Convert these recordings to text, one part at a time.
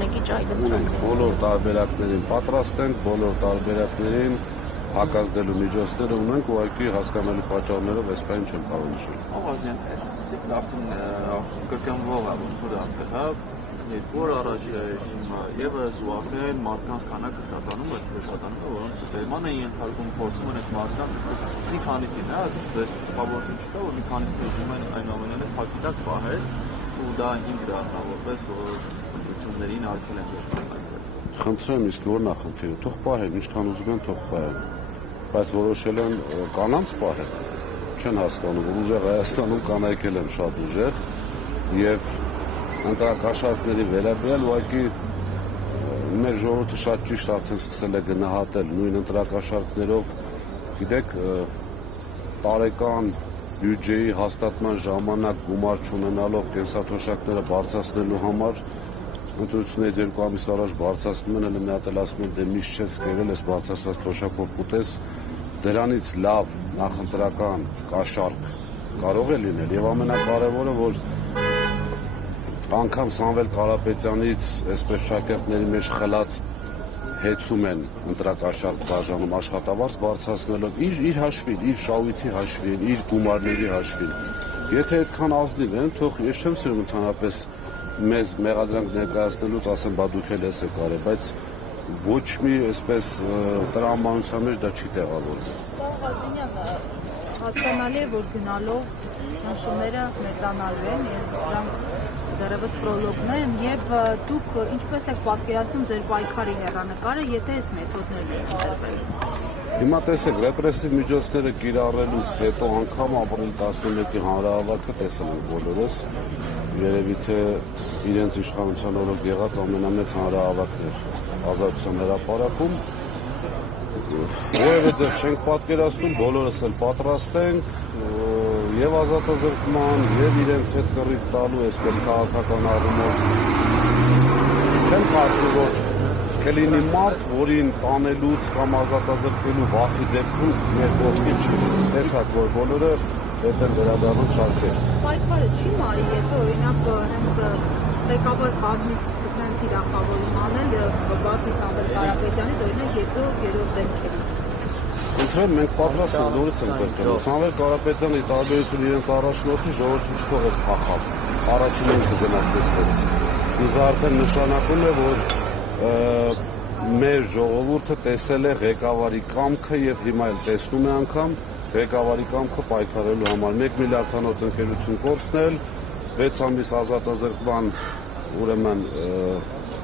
մեկի ճայլը։ Ունենք բոլոր տարբերակներին պատրաստ ենք, բոլոր տարբերակներին հակազդելու միջոցները ունենք, ուղղակի հասկանալի պատճառներով այս բանը չեն կարող նշել։ Աղազյան, այսինքն արդեն կրկնվող է ոնց որ արդեն, հա, երկու օր առաջ եւս ուղղակի մարդկանց քանակը շատանում է, որոնց դեման են ենթարկում, փորձում են այդ մարդկանց մի քանիսին, հա, ձեր տպավորություն չկա, որ մի քանիսին ուզում են այն ամենը փակտակ պահել ու դա հիմք դառնա, որպես որ ընտրություններին արգել են դժվարացնել։ Խնդրեմ, իսկ որն է խնդիրը, թող պահեն, ինչքան ուզում են թող պահեն, բայց որոշել են կանանց պահել, չեն հասկանում, որ ուժեղ Հայաստանում կանայք են շատ ուժեղ եւ ընտրակաշառքների վերաբերյալ ուղղակի մեր ժողովուրդը շատ ճիշտ արդեն սկսել է գնահատել նույն ընտրակաշառքներով, գիտեք, տարեկան բյուջեի հաստատման ժամանակ գումար չունենալով կենսաթոշակները բարձրացնելու համար ընտրություններից 2 ամիս առաջ բարձրացնում են, հենց մի հատ էլ ասում են, դե միշտ չես կերել, ես բարձրացված թոշակով կուտես, դրանից լավ նախընտրական կաշառք կարող է լինել եւ ամենակարևորը, որ անգամ Սամվել Կարապետյանից այսպես շակերտների մեջ խլած հեծում են ընտրակաշառք բաժանում աշխատավարձ բարձրացնելով իր հաշվին, իր շահույթի հաշվին, իր գումարների հաշվին։ Եթե այդքան ազնիվ են, թող ես չեմ սիրում ընդհանրապես մեզ մեղադրանք ներկայացնելուց ասեմ, բա դուք էլ ես եք արել, բայց ոչ մի այսպես տրամաբանության մեջ դա չի տեղավորվում։ Ղազենյան, հասկանալի է, որ գնալով նշումները մեծանալու են եւ դրանք դեռևս պրոլոգն են եւ դուք ինչպես եք պատկերացնում ձեր պայքարի հեռանկարը, եթե այս մեթոդներն եք ընտրվել։ Հիմա տեսեք, ռեպրեսիվ միջոցները կիրառելուց հետո անգամ ապրիլ 11-ի հանրահավաքը տեսել ենք բոլորս, երևի թե իրենց իշխանության օրոք եղած ամենամեծ հանրահավաքն էր Ազատության հրապարակում։ Որևէ ձև չենք պատկերացնում, բոլորս էլ պատրաստ ենք եւ ազատազրկման, եւ իրենց հետ կռիվ տալու, այսպես քաղաքական առումով։ Չեմ կարծում, որ կլինի մարդ, որին տանելուց կամ ազատազրկելու վախի դեպքում մեր կողքին չի։ Տեսակ, որ բոլորը հետ են վերադառնում շարքեր։ Պայքարը չի մարի, եթե օրինակ հենց ղեկավար կազմից սկսեն թիրախավորում անել, բացի Սամվել Կարապետյանից, օրինակ երկրորդ դեմքերի։ Ընդհանրապես մենք պատրաստ ենք նորից ենք կրկնում։ Սամվել Կարապետյանի տարբերություն իրենց առաջնորդի ժողովրդի չթողեց փախավ։ Առաջինը կգնաց տեսվեց։ Իսկ արդեն նշանակում է, որ մեր ժողովուրդը տեսել է ղեկավարի կամքը եւ հիմա էլ տեսնում է անգամ ղեկավարի կամքը պայքարելու համար 1 միլիարդանոց ընկերություն կորցնել, 6 ամիս ազատազրկման ուրեմն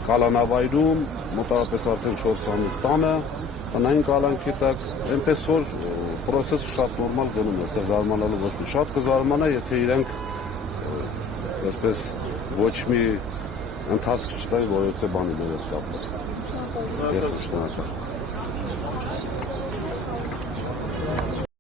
կալանավայրում, մոտավորապես արդեն 4 ամիս տանը, տնային կալանքի տակ, այնպես որ պրոցեսը շատ նորմալ գնում է, այստեղ զարմանալու ոչ մի շատ կզարմանա, եթե իրենք այսպես ոչ մի ընթացք չտային, որովհետեւ բանի հետ կապված։ Ես շնորհակալ եմ։